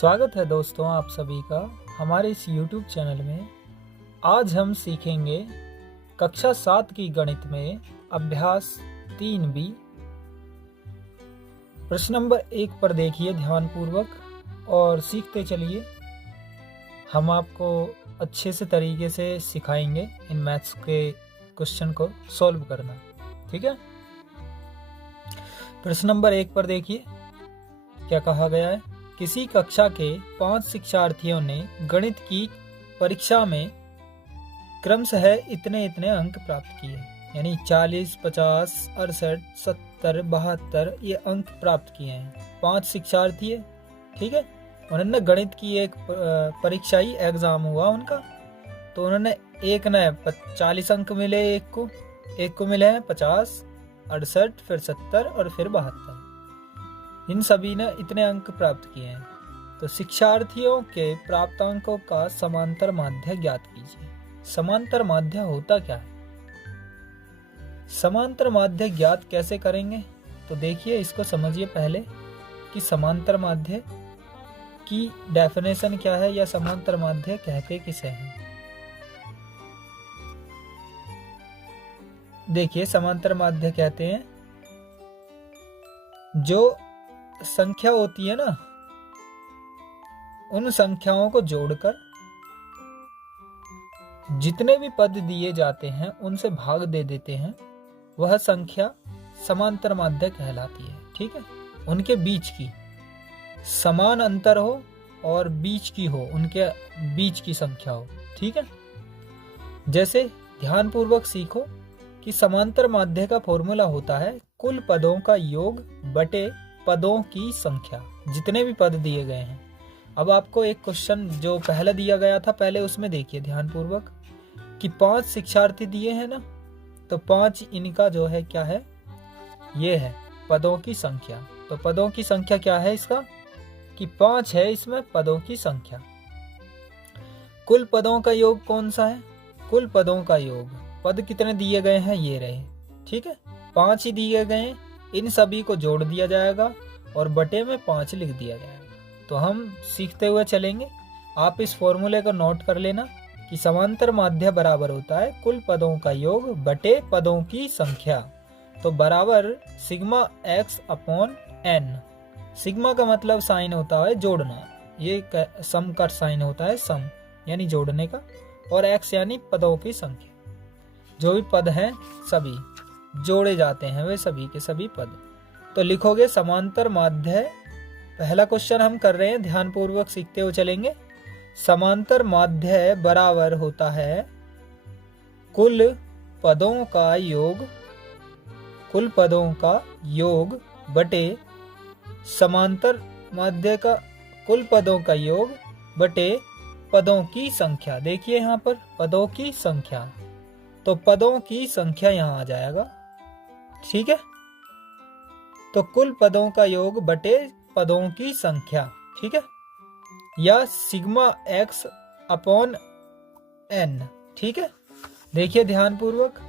स्वागत है दोस्तों आप सभी का हमारे इस YouTube चैनल में। आज हम सीखेंगे कक्षा 7 की गणित में अभ्यास 3B। प्रश्न नंबर 1 पर देखिए ध्यानपूर्वक और सीखते चलिए। हम आपको अच्छे से तरीके से सिखाएंगे इन मैथ्स के क्वेश्चन को सॉल्व करना, ठीक है। प्रश्न नंबर 1 पर देखिए क्या कहा गया है। किसी कक्षा के 5 शिक्षार्थियों ने गणित की परीक्षा में क्रमशः इतने इतने अंक प्राप्त किए, यानी 40, 50, 68, 70, 72 ये अंक प्राप्त किए हैं। 5 शिक्षार्थी है, ठीक है। उन्होंने गणित की एक परीक्षाई एग्जाम हुआ उनका, तो उन्होंने एक ने 40 अंक मिले, एक को मिले हैं 50, 68, फिर 70 और फिर 72। इन सभी ने इतने अंक प्राप्त किए हैं। तो शिक्षार्थियों के प्राप्तांकों का समांतर माध्य ज्ञात कीजिए। समांतर माध्य होता क्या है? समांतर माध्य ज्ञात कैसे करेंगे? तो देखिए इसको समझिए पहले कि समांतर माध्य की डेफिनेशन क्या है या समांतर माध्य कहते किसे हैं। देखिए समांतर माध्य कहते हैं जो संख्या होती है ना, उन संख्याओं को जोड़कर जितने भी पद दिए जाते हैं उनसे भाग दे देते हैं, वह संख्या समांतर माध्य कहलाती है, ठीक है। उनके बीच की समान अंतर हो और बीच की हो, उनके बीच की संख्या हो, ठीक है। जैसे ध्यानपूर्वक सीखो कि समांतर माध्य का फॉर्मूला होता है कुल पदों का योग बटे पदों की संख्या, जितने भी पद दिए गए हैं। अब आपको एक क्वेश्चन जो पहले दिया गया था, पहले उसमें देखिए ध्यानपूर्वक कि 5 शिक्षार्थी दिए हैं ना, तो 5 इनका जो है क्या है, ये है पदों की संख्या। तो पदों की संख्या क्या है इसका कि 5 है इसमें पदों की संख्या। कुल पदों का योग कौन सा है? कुल पदों का योग, पद कितने दिए गए हैं ये रहे, ठीक है। 5 ही दिए गए हैं, इन सभी को जोड़ दिया जाएगा और बटे में 5 लिख दिया जाएगा। तो हम सीखते हुए चलेंगे। आप इस फॉर्मूले को नोट कर लेना कि समांतर माध्य बराबर होता है कुल पदों का योग बटे पदों की संख्या। तो बराबर sigma x upon n। Sigma का मतलब साइन होता है जोड़ना, ये सम का साइन होता है, सम यानी जोड़ने का, और x यानी पदों की संख्या। जो भी पद हैं सभी जोड़े जाते हैं, वे सभी के सभी पद। तो लिखोगे समांतर माध्य। पहला क्वेश्चन हम कर रहे हैं, ध्यानपूर्वक सीखते हुए चलेंगे। समांतर माध्य बराबर होता है कुल पदों का योग, कुल पदों का योग बटे समांतर माध्य का कुल पदों का योग बटे पदों की संख्या। देखिए यहाँ पर पदों की संख्या, तो पदों की संख्या यहाँ आ जाएगा, ठीक है। तो कुल पदों का योग बटे पदों की संख्या, ठीक है, या सिग्मा x अपॉन n, ठीक है। देखिए ध्यानपूर्वक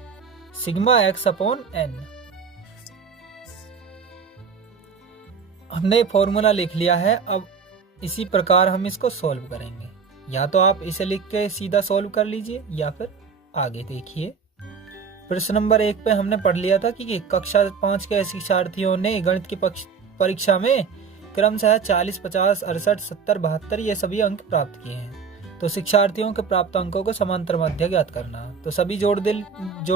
सिग्मा x अपॉन n। हमने फॉर्मूला लिख लिया है। अब इसी प्रकार हम इसको सॉल्व करेंगे। या तो आप इसे लिख के सीधा सॉल्व कर लीजिए या फिर आगे देखिए। प्रश्न नंबर 1 पे हमने पढ़ लिया था कि कक्षा 5 के शिक्षार्थियों ने गणित की परीक्षा में क्रमशः 40, 50, 68, 70, 72 ये सभी अंक प्राप्त किए हैं। तो शिक्षार्थियों के प्राप्त अंकों को समांतर माध्य ज्ञात करना। तो सभी जोड़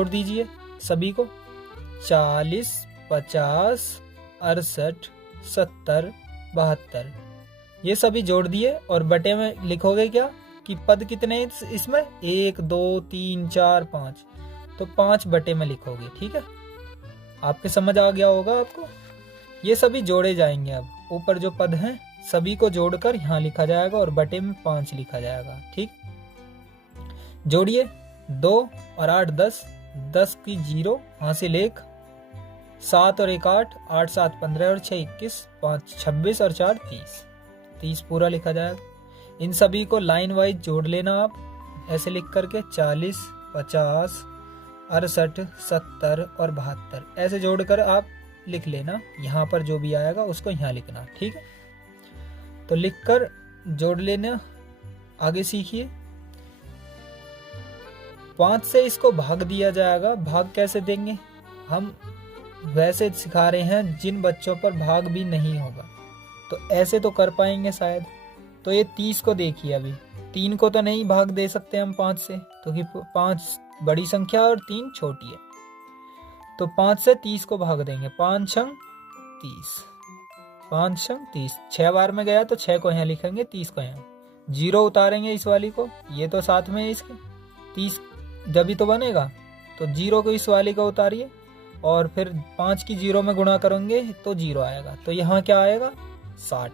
दीजिए सभी को। 40, 50, 68, 70, 72 ये सभी जोड़ दिए और बटे में लिखोगे क्या कि पद कितने इसमें, 1, 2, 3, 4, 5, तो 5 बटे में लिखोगे, ठीक है। आपके समझ आ गया होगा आपको। ये सभी जोड़े जाएंगे। अब ऊपर जो पद हैं सभी को जोड़कर यहाँ लिखा जाएगा और बटे में 5 लिखा जाएगा, ठीक। जोड़िए 2 और 8 10, 10 की 0 हासिल 1, 7 और 1 8, 8 7 15 और 6 21, 5 26 और 4 30, 30 पूरा लिखा जाएगा। इन सभी को लाइन वाइज जोड़ लेना आप ऐसे लिख करके 40, 50, 68, 70 और 72 ऐसे जोड़कर आप लिख लेना। यहाँ पर जो भी आएगा उसको यहाँ लिखना, ठीक है। तो लिखकर जोड़ लेना। आगे सीखिए। 5 से इसको भाग दिया जाएगा। भाग कैसे देंगे? हम वैसे सिखा रहे हैं जिन बच्चों पर भाग भी नहीं होगा, तो ऐसे तो कर पाएंगे शायद। तो ये 30 को देखिए, अभी 3 को तो नहीं भाग दे सकते हम 5 से, क्योंकि 5 बड़ी संख्या और 3 छोटी है। तो 5 से 30 को भाग देंगे। 5 छंग 30, 5 छंग 30। 6 बार में गया तो 6 को यहाँ लिखेंगे, 30 को यहाँ। 0 उतारेंगे इस वाली को, ये तो साथ में है इसके। 30 जब ही तो बनेगा, तो 0 को इस वाली को उतारिए और फिर 5 की 0 में गुणा करेंगे तो 0 आएगा। तो यहाँ क्या आएगा? 60।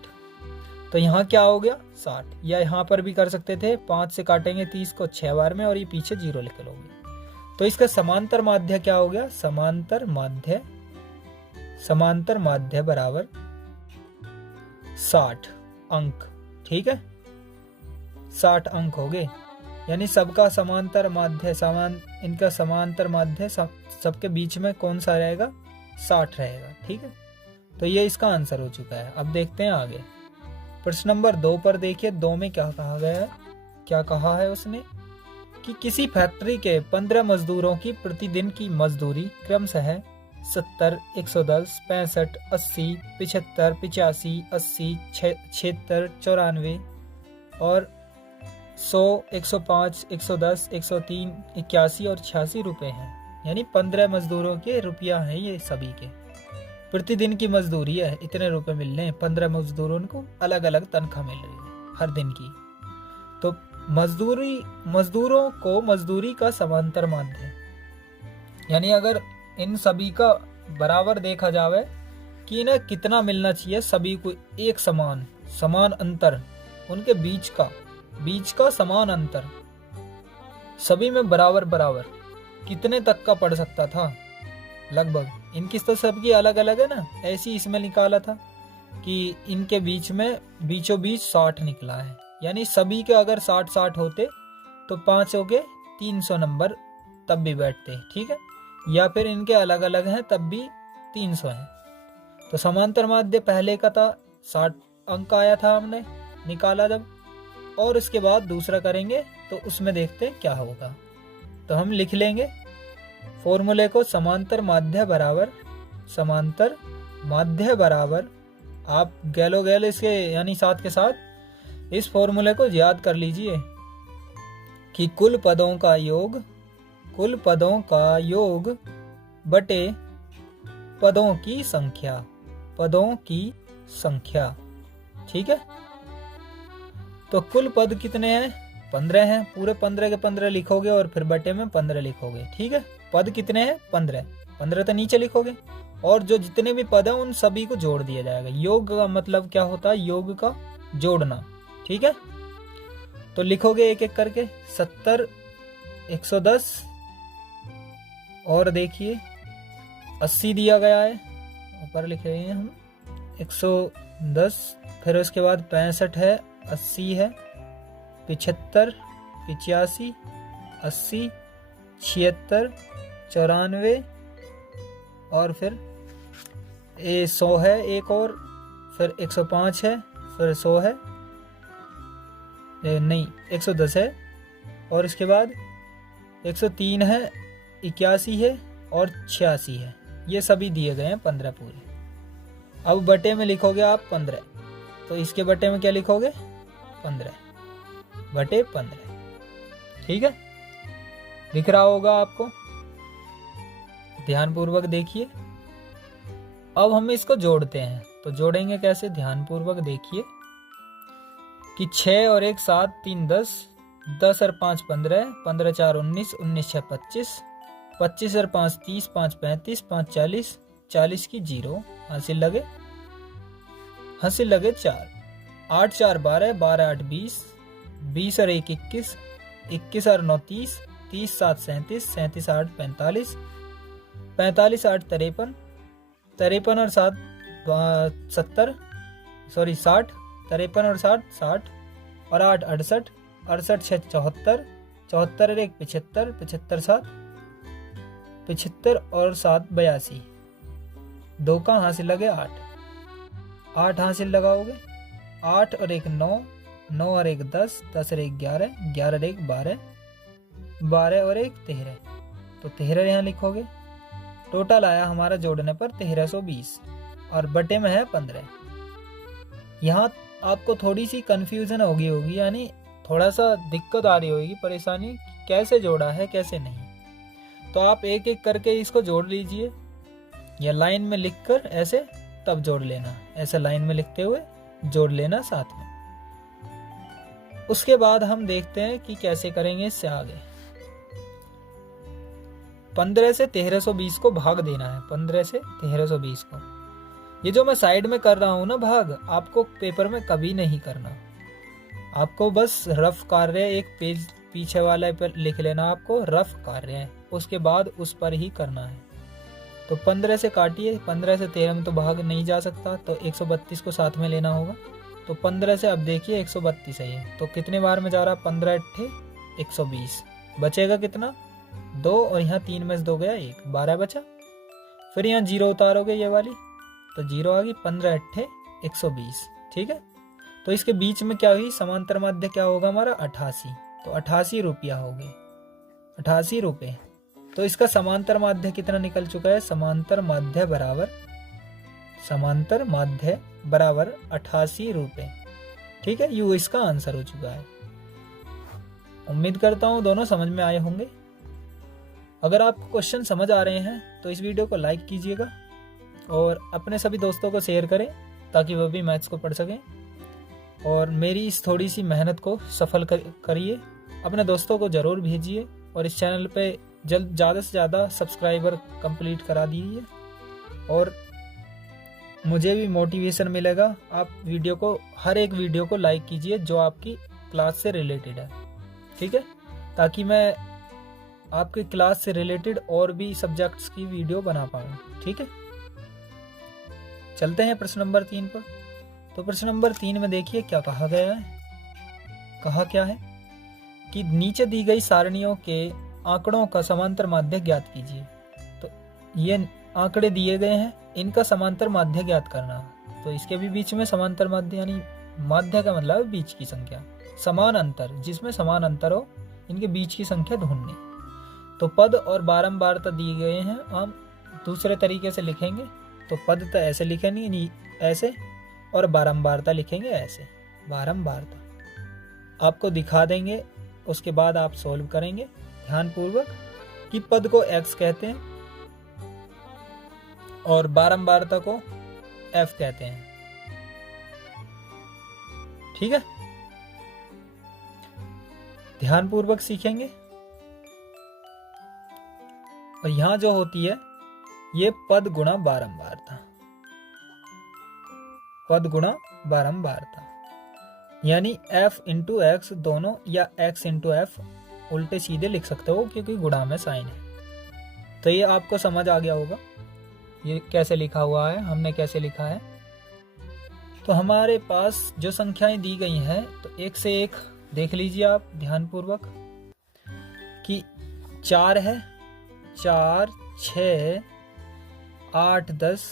तो यहाँ क्या हो गया? 60। या यहाँ पर भी कर सकते थे, 5 से काटेंगे 30 को 6 बार में और ये पीछे 0 लिख लोगे। तो इसका समांतर माध्य क्या हो गया? समांतर माध्य बराबर 60 अंक। ठीक है, 60 अंक हो गए। यानी सबका समांतर माध्य, इनका समांतर माध्य सबके बीच में कौन सा रहेगा? 60 रहेगा। ठीक है, तो ये इसका आंसर हो चुका है। अब देखते हैं आगे। प्रश्न नंबर 2 पर देखिए। 2 में क्या कहा गया है? क्या कहा है उसने कि किसी फैक्ट्री के 15 मजदूरों की प्रतिदिन की मजदूरी क्रमशः 70, 110, 65, 80, 75, 85, 80, 76, 94 और 100, 105, 110, 103, 81 और 86 रुपए हैं। यानी 15 मजदूरों के रुपया हैं ये सभी के। प्रतिदिन की मजदूरी है, इतने रुपए मिल रहे हैं। 15 मजदूरों को अलग अलग तनख्वाह मिल रही है हर दिन की। तो मजदूरों को मजदूरी का समांतर माध्य, यानी अगर इन सभी का बराबर देखा जावे कि इन्हें कितना मिलना चाहिए, सभी को एक समान अंतर, उनके बीच का समान अंतर सभी में बराबर कितने तक का पड़ सकता था लगभग। इनकी तो सबकी अलग अलग है ना, ऐसी इसमें निकाला था कि इनके बीच में बीचों बीच 60 निकला है। यानी सभी के अगर 60 होते तो 5 हो गए 300 नंबर तब भी बैठते। ठीक है, या फिर इनके अलग अलग हैं तब भी 300 हैं। तो समांतर माध्य पहले का था 60 अंक आया था, हमने निकाला जब, और इसके बाद दूसरा करेंगे तो उसमें देखते हैं क्या होगा। तो हम लिख लेंगे फॉर्मूले को। समांतर माध्य बराबर आप गैल इसके यानी साथ के साथ इस फॉर्मूले को याद कर लीजिए कि कुल पदों का योग बटे पदों की संख्या। ठीक है, तो कुल पद कितने हैं? 15 हैं। पूरे 15 के 15 लिखोगे और फिर बटे में 15 लिखोगे। ठीक है, पद कितने हैं? 15 तो नीचे लिखोगे और जो जितने भी पद हैं उन सभी को जोड़ दिया जाएगा। योग का मतलब क्या होता है? योग का जोड़ना। ठीक है, तो लिखोगे एक एक करके। 70, 110 और देखिए 80 दिया गया है, ऊपर लिख रहे हैं हम 110। फिर उसके बाद 65 है, 80 है, 75, 85, 80, 76, 94 और फिर 100 है एक और, फिर 105 है, फिर 100 है, नहीं 110 है और इसके बाद 103 है, 81 है और 86 है। ये सभी दिए गए हैं 15 पूरे। अब बटे में लिखोगे आप 15, तो इसके बटे में क्या लिखोगे? 15 बटे 15। ठीक है, दिख रहा होगा आपको, ध्यानपूर्वक देखिए। अब हम इसको जोड़ते हैं, तो जोड़ेंगे कैसे? ध्यानपूर्वक देखिए कि 6 और 1 7, 3 10, 10 और 5 15, 15 4 19, 19 6 25, 25 और 5 30, 5 35, 5 40, 40 की 0 हासिल लगे 4, 8 4 12, 12 8 20, 20 और 1 21, 21 और 9 30, 30 7 37, 37 8 45, 45 8 53, 53 और 7 70, 60, 53 और 60 और 8 68, 68 6 74, 74 और 1 75, 75 7 75 और 7 82, 2 का हासिल लगे 8 हासिल लगाओगे, 8 और 1 9, 9 और 1 10, 10 और 1 11, 11 और 1 12, 12 और 1 13, तो 13 यहाँ लिखोगे। टोटल आया हमारा जोड़ने पर 1320 और बटे में है 15। यहाँ आपको थोड़ी सी कंफ्यूजन होगी, यानी थोड़ा सा दिक्कत आ रही होगी, परेशानी, कैसे जोड़ा है कैसे नहीं। तो आप एक एक करके इसको जोड़ लीजिए, या लाइन में लिखकर ऐसे तब जोड़ लेना, ऐसे लाइन में लिखते हुए जोड़ लेना साथ में। उसके बाद हम देखते हैं कि कैसे करेंगे इससे आगे। 15 से 1320 को भाग देना है, 15 से 1320 को। ये जो मैं साइड में कर रहा हूं ना भाग, आपको पेपर में कभी नहीं करना। आपको बस रफ कार्य एक पेज पीछे वाले पर लिख लेना, आपको रफ कार्य है, उसके बाद उस पर ही करना है। तो 15 से काटिए, 15 से 13 में तो भाग नहीं जा सकता, तो 132 को साथ में लेना होगा। तो 15 से अब देखिए 132 है ये, तो कितने बार में जा रहा, 15 अट्ठे 120, बचेगा कितना 2, और यहाँ 3 में से 2 गया 1, 12 बचा। फिर यहाँ 0 उतारोगे ये वाली, तो 0 आ गई, 15 अट्ठे 120, ठीक है। तो इसके बीच में क्या हुई, समांतर माध्य क्या होगा हमारा 88, तो 88 रुपया हो गए, 88 रुपये। तो इसका समांतर माध्य कितना निकल चुका है, समांतर माध्य बराबर 88 रुपये, ठीक है। यू इसका आंसर हो चुका है। उम्मीद करता हूँ दोनों समझ में आए होंगे। अगर आपको क्वेश्चन समझ आ रहे हैं तो इस वीडियो को लाइक कीजिएगा और अपने सभी दोस्तों को शेयर करें ताकि वह भी मैथ्स को पढ़ सकें। और मेरी इस थोड़ी सी मेहनत को सफल करिए, अपने दोस्तों को ज़रूर भेजिए और इस चैनल पे ज़्यादा से ज़्यादा सब्सक्राइबर कंप्लीट करा दीजिए और मुझे भी मोटिवेशन मिलेगा। आप हर एक वीडियो को लाइक कीजिए जो आपकी क्लास से रिलेटेड है, ठीक है, ताकि मैं आपकी क्लास से रिलेटेड और भी सब्जेक्ट्स की वीडियो बना पाऊँ, ठीक है। चलते हैं प्रश्न नंबर 3 पर। तो प्रश्न नंबर 3 में देखिए क्या कहा गया है। कहा क्या है कि नीचे दी गई सारणियों के आंकड़ों का समांतर माध्य ज्ञात कीजिए। तो ये आंकड़े दिए गए हैं, इनका समांतर माध्य ज्ञात करना। तो इसके भी बीच में समांतर माध्य, यानी माध्य का मतलब बीच की संख्या, समान अंतर, जिसमें समान अंतर हो, इनके बीच की संख्या ढूंढनी। तो पद और बारंबारता दिए गए हैं, हम दूसरे तरीके से लिखेंगे। तो पद तो ऐसे लिखेंगे ऐसे, और बारंबारता लिखेंगे ऐसे, बारंबारता आपको दिखा देंगे। उसके बाद आप सॉल्व करेंगे ध्यानपूर्वक कि पद को x कहते हैं और बारंबारता को f कहते हैं, ठीक है। ध्यानपूर्वक सीखेंगे। और यहां जो होती है ये पद गुणा बारंबारता, पद गुणा बारंबारता, यानी f इंटू एक्स दोनों, या x इंटू एफ, उल्टे सीधे लिख सकते हो क्योंकि गुणा में साइन है। तो ये आपको समझ आ गया होगा ये कैसे लिखा हुआ है, हमने कैसे लिखा है। तो हमारे पास जो संख्याएं दी गई हैं, तो एक से एक देख लीजिए आप ध्यानपूर्वक कि 4 है, 4 6 8 10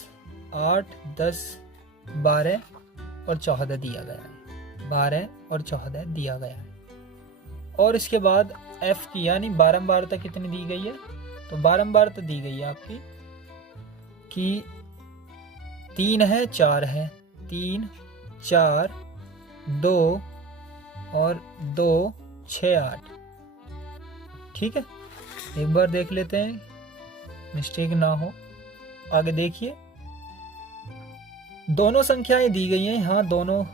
8 10 12 और 14 दिया गया है, 12 और 14 दिया गया है। और इसके बाद f की यानी बारंबारता कितनी दी गई है, तो बारंबारता दी गई है आपकी कि 3 है 4 है, 3 4 2 और 2 6 8, ठीक है। एक बार देख लेते हैं मिस्टेक ना हो। आगे देखिए दोनों संख्याएं दी गई हैं, यहाँ दोनों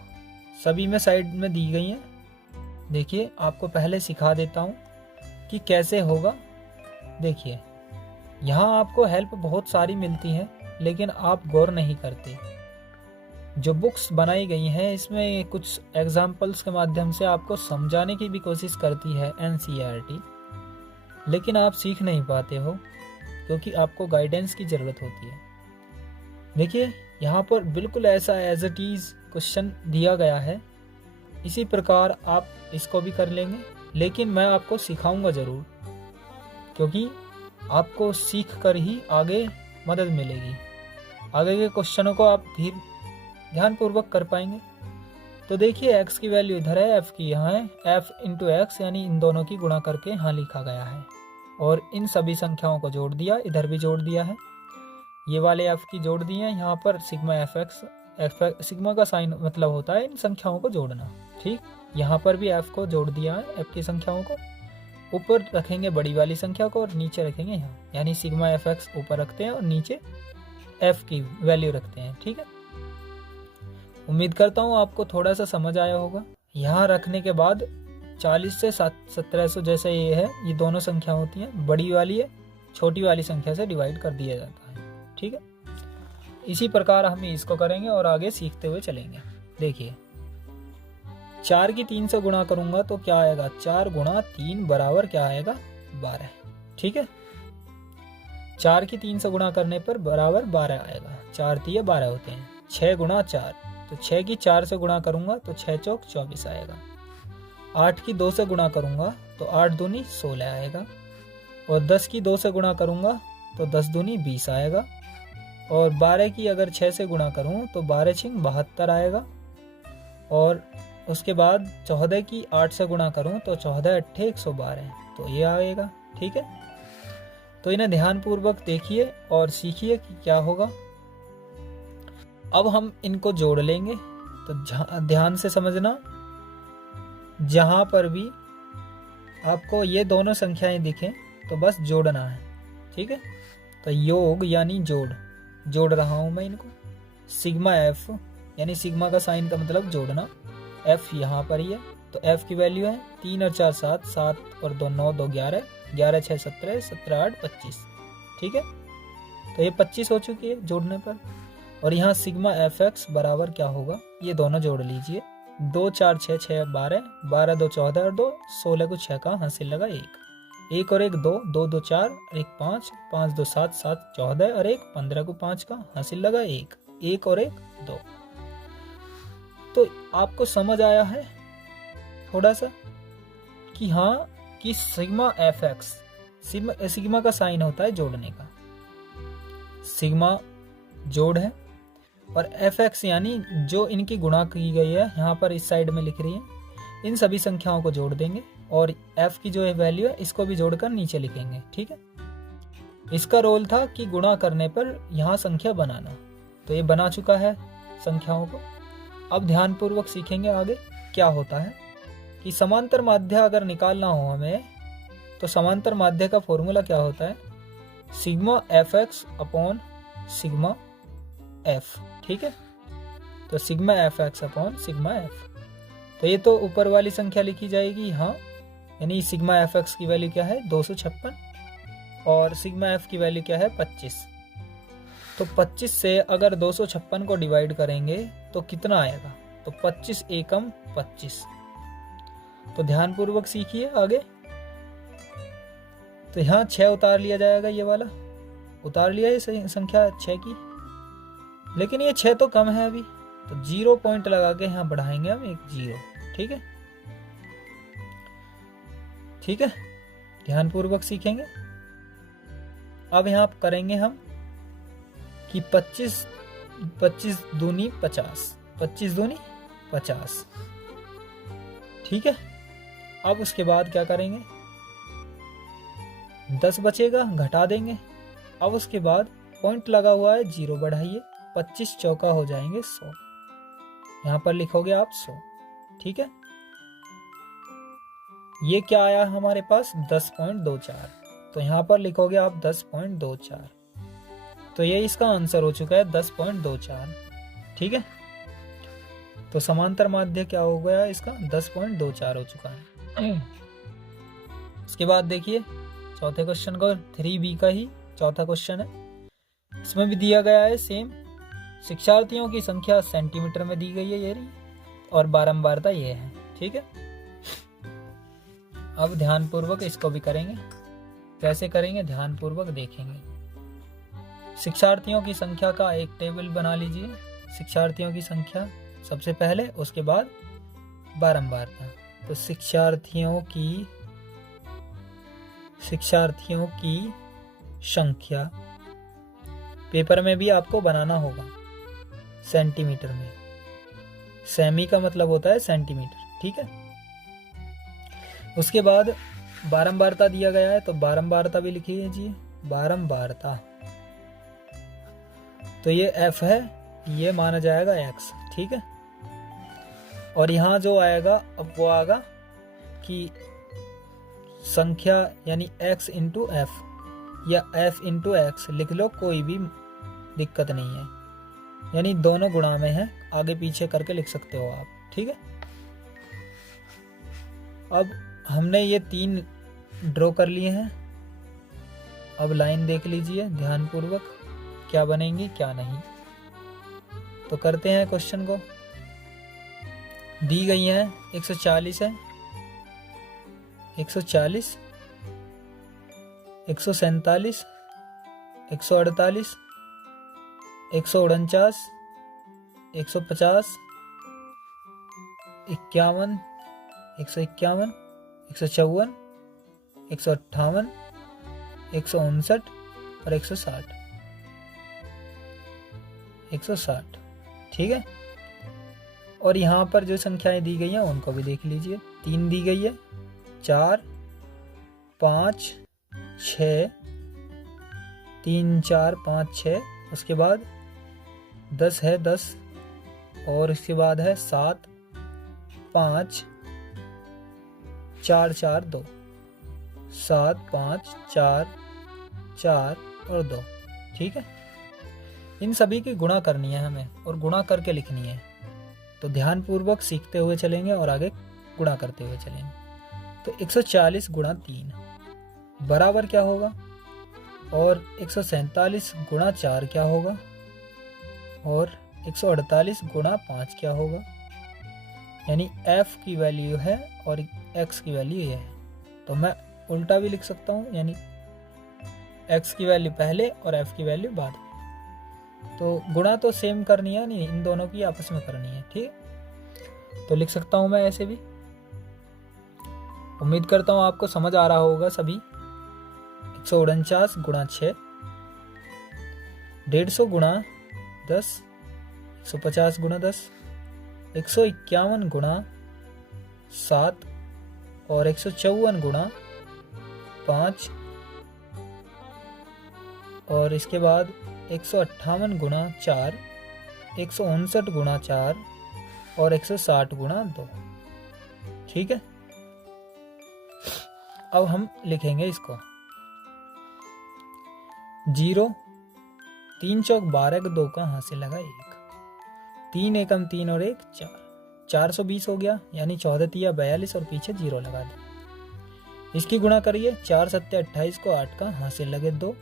सभी में साइड में दी गई हैं। देखिए आपको पहले सिखा देता हूँ कि कैसे होगा। देखिए यहाँ आपको हेल्प बहुत सारी मिलती है लेकिन आप गौर नहीं करते। जो बुक्स बनाई गई हैं इसमें कुछ एग्जाम्पल्स के माध्यम से आपको समझाने की भी कोशिश करती है NCERT, लेकिन आप सीख नहीं पाते हो क्योंकि आपको गाइडेंस की ज़रूरत होती है। देखिए यहाँ पर बिल्कुल ऐसा एज इट इज़ क्वेश्चन दिया गया है, इसी प्रकार आप इसको भी कर लेंगे, लेकिन मैं आपको सिखाऊंगा ज़रूर क्योंकि आपको सीख कर ही आगे मदद मिलेगी। आगे के क्वेश्चनों को आप ध्यानपूर्वक कर पाएंगे। तो देखिए x की वैल्यू इधर है, f की यहाँ है, f इंटू एक्स यानी इन दोनों की गुणा करके यहाँ लिखा गया है और इन सभी संख्याओं को जोड़ दिया, इधर भी जोड़ दिया है, ये वाले f की जोड़ दिए हैं यहाँ पर सिग्मा fx। सिग्मा का साइन मतलब होता है इन संख्याओं को जोड़ना, ठीक। यहाँ पर भी f को जोड़ दिया है, f की संख्याओं को, ऊपर रखेंगे बड़ी वाली संख्या को और नीचे रखेंगे यहाँ, यानी सिग्मा fx ऊपर रखते हैं और नीचे f की वैल्यू रखते हैं, ठीक है। उम्मीद करता हूँ आपको थोड़ा सा समझ आया होगा। यहाँ रखने के बाद 40 से 1700 जैसे ये है, ये दोनों संख्या होती हैं, बड़ी वाली है छोटी वाली संख्या से डिवाइड कर दिया जाता है, ठीक है। इसी प्रकार हम इसको करेंगे और आगे सीखते हुए चलेंगे। देखिए 4 की 3 से गुणा करूंगा तो क्या आएगा, 4 गुणा 3 बराबर क्या आएगा, 12, ठीक है। 4 की 3 से गुणा करने पर बराबर 12 आएगा, 4 3 12 होते हैं। 6 गुणा 4, तो 6 की 4 से गुणा करूंगा तो 6 चौक 24 आएगा। 8 की 2 से गुणा करूंगा तो 8 दूनी 16 आएगा और 10 की 2 से गुणा करूंगा तो 10 दूनी 20 आएगा और 12 की अगर 6 से गुणा करूं तो 12 छिंग 72 आएगा और उसके बाद 14 की 8 से गुणा करूं तो 14 अट्ठे 112, तो ये आएगा, ठीक है। तो इन्हें ध्यानपूर्वक देखिए और सीखिए कि क्या होगा। अब हम इनको जोड़ लेंगे, तो ध्यान से समझना, जहां पर भी आपको ये दोनों संख्याएं दिखें तो बस जोड़ना है, ठीक है। तो योग यानी जोड़ रहा हूं मैं इनको। सिग्मा एफ यानी सिग्मा का साइन का मतलब जोड़ना, एफ यहाँ पर ही है, तो एफ की वैल्यू है 3 और 4 7, 7 और 2 9, 2 11, 11 6 17, 17 8 25, ठीक है। तो ये 25 हो चुकी है जोड़ने पर। और यहाँ सिग्मा एफ एक्स बराबर क्या होगा, ये दोनों जोड़ लीजिए, 2 4 6 6 12, 12 2 14 और 2 16 को 6 का हासिल लगा 1 और 1 2, 2 2 4 और 1 5, 5 2 7, 7 14 और 1 15 को 5 का हासिल लगा 1 और 1 2। तो आपको समझ आया है थोड़ा सा कि हाँ, कि सिग्मा एफ एक्स, सिग्मा का साइन होता है जोड़ने का, सिग्मा जोड़ है और एफ एक्स यानी जो इनकी गुणा की गई है, यहाँ पर इस साइड में लिख रही है, इन सभी संख्याओं को जोड़ देंगे और f की जो है वैल्यू है इसको भी जोड़कर नीचे लिखेंगे, ठीक है। इसका रोल था कि गुणा करने पर यहाँ संख्या बनाना, तो ये बना चुका है संख्याओं को। अब ध्यानपूर्वक सीखेंगे आगे क्या होता है कि समांतर माध्य अगर निकालना हो हमें, तो समांतर माध्य का फॉर्मूला क्या होता है, sigma F x upon sigma F, ठीक है। तो sigma F x upon sigma F, तो ये तो ऊपर वाली संख्या लिखी जाएगी, हाँ, यानी सिग्मा एफ एक्स की वैल्यू क्या है 256 और सिग्मा एफ की वैल्यू क्या है 25। तो 25 से अगर 256 को डिवाइड करेंगे तो कितना आएगा, तो 25 एकम 25। तो ध्यानपूर्वक सीखिए आगे। तो यहाँ 6 उतार लिया जाएगा, ये वाला उतार लिया है संख्या 6 की, लेकिन ये 6 तो कम है अभी, तो 0 पॉइंट लगा के यहाँ बढ़ाएंगे हम 1 0, ठीक है, ठीक है। ध्यानपूर्वक सीखेंगे। अब यहाँ करेंगे हम कि 25 दूनी 50, 25 दूनी 50, ठीक है। अब उसके बाद क्या करेंगे, 10 बचेगा घटा देंगे। अब उसके बाद पॉइंट लगा हुआ है 0 बढ़ाइए, 25 चौका हो जाएंगे 100, यहाँ पर लिखोगे आप 100, ठीक है। ये क्या आया हमारे पास 10.24, तो यहाँ पर लिखोगे आप 10.24, तो ये इसका आंसर हो चुका है 10.24, ठीक है। तो समांतर माध्य क्या हो गया इसका 10.24 हो चुका है। इसके बाद देखिए चौथे क्वेश्चन को, 3B का ही चौथा क्वेश्चन है, इसमें भी दिया गया है सेम, शिक्षार्थियों की संख्या सेंटीमीटर में दी गई है ये रही और बारंबारता ये है, ठीक है। अब ध्यानपूर्वक इसको भी करेंगे, कैसे करेंगे ध्यानपूर्वक देखेंगे। शिक्षार्थियों की संख्या का एक टेबल बना लीजिए, शिक्षार्थियों की संख्या सबसे पहले, उसके बाद बारंबारता। तो शिक्षार्थियों की संख्या पेपर में भी आपको बनाना होगा सेंटीमीटर में, सेमी का मतलब होता है सेंटीमीटर, ठीक है। उसके बाद बारंबारता दिया गया है, तो बारंबारता भी लिख लीजिए, बारंबारता। तो ये f है, ये माना जाएगा x, ठीक है। और यहाँ जो आएगा अब वो आएगा कि संख्या यानी x इंटू एफ या f इंटू एक्स लिख लो, कोई भी दिक्कत नहीं है, यानी दोनों गुणा में है, आगे पीछे करके लिख सकते हो आप, ठीक है। अब हमने ये 3 ड्रॉ कर लिए हैं। अब लाइन देख लीजिए ध्यानपूर्वक, क्या बनेंगी क्या नहीं। तो करते हैं क्वेश्चन को। दी गई है 140 है, 140, 147, 148, 149, 150, 51, 151, 154, 158, 159 और 160, 160, ठीक है। और यहाँ पर जो संख्याएं दी गई हैं उनको भी देख लीजिए। 3 दी गई है, 4, 5, 6, 3, 4, 5, 6, उसके बाद 10 है 10, और उसके बाद है 7, 5, 4, 4, 2, 7, 5, 4, 4 और 2, ठीक है। इन सभी की गुणा करनी है हमें और गुणा करके लिखनी है। तो ध्यानपूर्वक सीखते हुए चलेंगे और आगे गुणा करते हुए चलेंगे। तो 140 गुणा 3 बराबर क्या होगा, और 147 गुणा 4 क्या होगा, और 148 गुणा 5 क्या होगा। यानी f की वैल्यू है और x की वैल्यू ये है। तो मैं उल्टा भी लिख सकता हूँ, यानी x की वैल्यू पहले और f की वैल्यू बाद में। तो गुणा तो सेम करनी है, नहीं इन दोनों की आपस में करनी है, ठीक। तो लिख सकता हूं मैं ऐसे भी। उम्मीद करता हूं आपको समझ आ रहा होगा सभी। 149 गुणा 6, 150 गुणा 10, 150 गुणा 10, 151 गुणा 7 और 154 गुणा 5, और इसके बाद 158 गुणा 4, 159 गुणा 4 और 160 गुणा 2, ठीक है। अब हम लिखेंगे इसको। 0, 3 चौक 12 का 2 का हाथ से लगा 1, 3 एकम 3 और 1 4, 420 हो गया, यानी 14 तिया 42 और पीछे 0 लगा दिया। इसकी गुणा करिए, 4 सत्ते 28 को 8 का हाथ से लगे 2,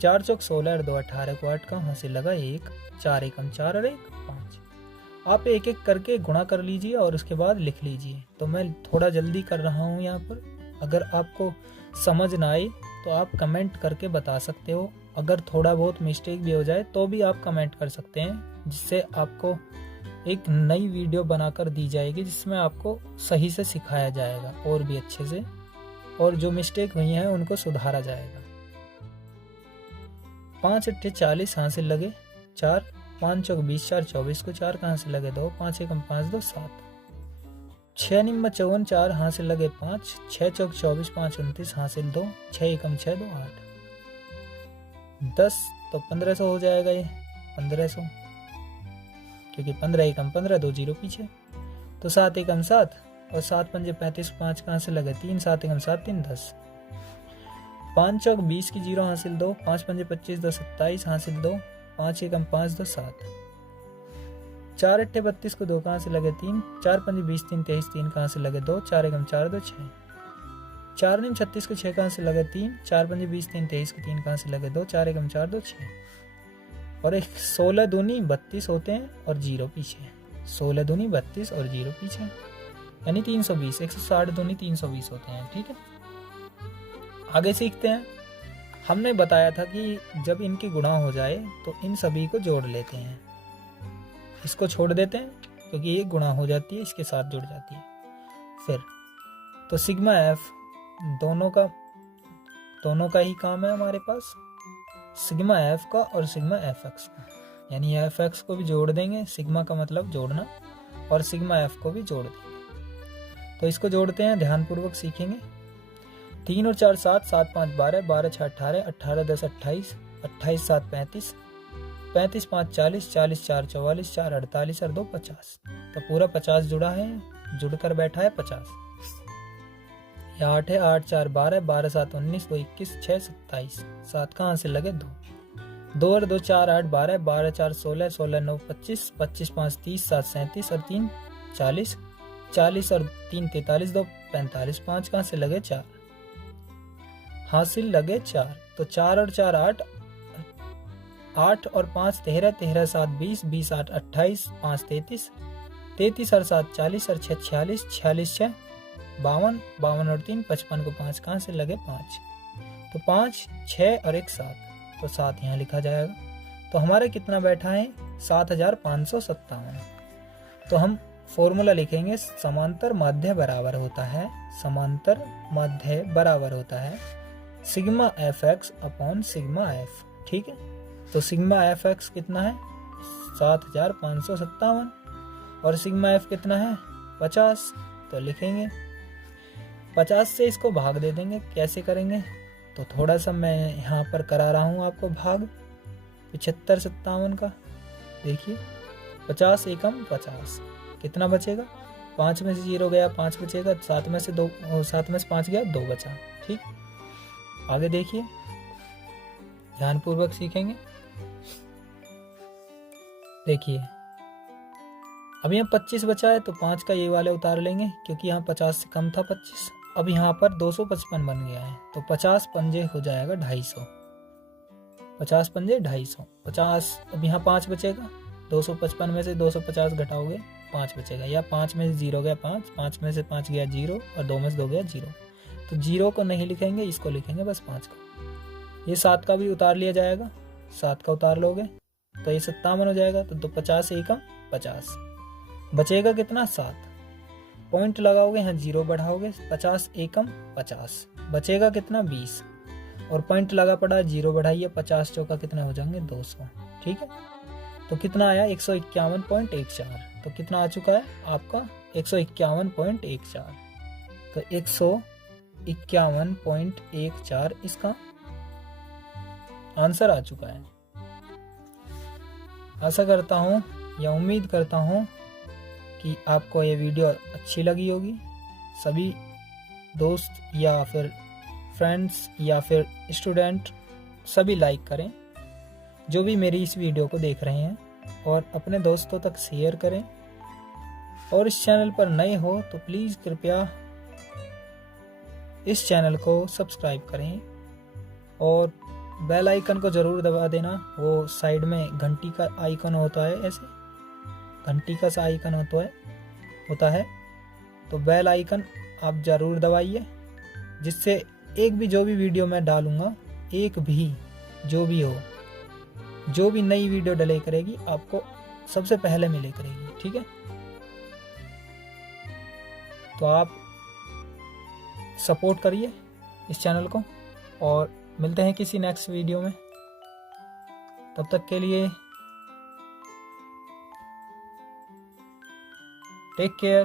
4 चौक 16 और 2 18 को 8 का हाथ से लगा 1, 4 एकम 4 और 1 5। आप एक एक करके गुणा कर लीजिए और उसके बाद लिख लीजिए। तो मैं थोड़ा जल्दी कर रहा हूँ यहाँ पर। अगर आपको समझ ना आए तो आप कमेंट करके बता सकते हो। अगर थोड़ा बहुत मिस्टेक भी हो जाए तो भी आप कमेंट कर सकते हैं, जिससे आपको एक नई वीडियो बनाकर दी जाएगी जिसमें आपको सही से सिखाया जाएगा और भी अच्छे से, और जो मिस्टेक हुई हैं उनको सुधारा जाएगा। 5 अट्ठे 40 हाथ से लगे 4, 5 चौक 20 4 24 को 4 कहाँ से लगे 2, 5 एकम 5 2 7, 6 निम्न 54 4 हाथ से लगे 5, 6 चौक 24 5 29 हाथ से 2, 6 एकम 6 2 8, 10 तो 1500 हो जाएगा ये 1500, क्योंकि 15 एकम 15 2 जीरो पीछे। तो 7 एकम 7 और 7 पंजे 35 5 कहाँ से लगे 3, 7 एकम 7 3 10, 5 चौक 20 की 0 हासिल 2, 5 पंजे 25 2 27 हासिल 2, 5 एकम 5 2 7, 4 अट्ठे 32 को 2 कहाँ से लगे 3, 4 पंजे 20 3 23 3 कहाँ से लगे 2, 4 एकम 4 2 6, 4 निम 36 को 6 कहाँ से लगे 3, 4 पंजे 20 3 23 को 3 कहाँ से लगे 2, 4 एकम 4 2 6, और 16 दूनी 32 होते हैं और 0 पीछे, 16 दूनी 32 और 0 पीछे, यानी 320, 160 दूनी 320 होते हैं, ठीक है। आगे सीखते हैं। हमने बताया था कि जब इनकी गुणा हो जाए तो इन सभी को जोड़ लेते हैं, इसको छोड़ देते हैं क्योंकि ये गुणा हो जाती है, इसके साथ जुड़ जाती है। फिर तो सिग्मा एफ दोनों का ही काम है हमारे पास, सिग्मा एफ का और सिग्मा एफ एक्स का, यानी एफ एक्स को भी जोड़ देंगे, सिग्मा का मतलब जोड़ना और सिग्मा एफ को भी जोड़ देंगे। तो इसको जोड़ते हैं, ध्यानपूर्वक सीखेंगे। 3 और 4 7, 7 5 12, 12 6 18, 18 10 28, 28 7 35, 35 5 40, 40 4 44, 4 48 और 2 50। तो पूरा 50 जुड़ा है, जुड़कर बैठा है 50। 8 है, 8 4 12, 12 7 19, 2 21, 6 27, 7 कहाँ से लगे 2, 2 और 2 4 8 12, 12 4 16, 16 9 25, 25 5 30, 7 37 और 3 40, 40 और 3 43, 2 45, 5 कहाँ से लगे 4, हासिल लगे 4। तो 4 और 4 8, 8 और 5 13, 13 7 20, 20 8 28, 5 33, 33 और 7 40 और 6 46, 46 6 52, 52 और 3 55 को 5 कहाँ से लगे 5। तो 5 6 और 1 7, तो 7 यहाँ लिखा जाएगा। तो हमारा कितना बैठा है 7557। तो हम फॉर्मूला लिखेंगे, समांतर माध्य बराबर होता है, समांतर माध्य बराबर होता है sigma F x upon sigma F. ठीक है, तो सिग्मा एफ एक्स कितना है 7557 और सिग्मा एफ कितना है 50। तो लिखेंगे 50 से इसको भाग दे देंगे। कैसे करेंगे, तो थोड़ा सा मैं यहाँ पर करा रहा हूँ आपको भाग 75 57 का। देखिए 50 एकम 50, कितना बचेगा, 5 में से 0 गया 5 बचेगा, 7 में से 2, 7 में से 5 गया 2 बचा। ठीक, आगे देखिए, ध्यानपूर्वक सीखेंगे। देखिए अब यहाँ 25 बचा है, तो 5 का ये वाले उतार लेंगे क्योंकि यहाँ 50 से कम था 25। अब यहाँ पर 255 बन गया है, तो 50 पंजे हो जाएगा 250, 50 पंजे 250, 50। अब यहाँ 5 बचेगा, 255 में से 250 घटाओगे 5 बचेगा, या 5 में से 0 गया 5, 5 में से 5 गया 0 और 2 में से 2 गया 0। तो 0 को नहीं लिखेंगे, इसको लिखेंगे बस 5 का। ये 7 का भी उतार लिया जाएगा, 7 का उतार लोगे तो ये 57 हो जाएगा। तो 50 एकम 50, बचेगा कितना 7, पॉइंट लगाओगे यहाँ 0 बढ़ाओगे, 50 एकम 50, बचेगा कितना 20 और पॉइंट लगा पड़ा 0 बढ़ाइए, 50 चौका कितना हो जाएंगे 200। ठीक है, तो कितना आया 151.14। तो कितना आ चुका है आपका 151.14। तो 151.14 इसका आंसर आ चुका है। आशा करता हूँ या उम्मीद करता हूँ कि आपको ये वीडियो अच्छी लगी होगी। सभी दोस्त या फिर फ्रेंड्स या फिर स्टूडेंट सभी लाइक करें जो भी मेरी इस वीडियो को देख रहे हैं, और अपने दोस्तों तक शेयर करें। और इस चैनल पर नए हो तो प्लीज़ कृपया इस चैनल को सब्सक्राइब करें और बेल आइकन को ज़रूर दबा देना। वो साइड में घंटी का आइकन होता है, ऐसे घंटी का सा आइकन होता है, तो बेल आइकन आप ज़रूर दबाइए, जिससे एक भी जो भी वीडियो मैं डालूँगा, एक भी जो भी हो, जो भी नई वीडियो डले करेगी आपको सबसे पहले मिले करेगी। ठीक है, तो आप सपोर्ट करिए इस चैनल को, और मिलते हैं किसी नेक्स्ट वीडियो में। तब तक के लिए टेक केयर।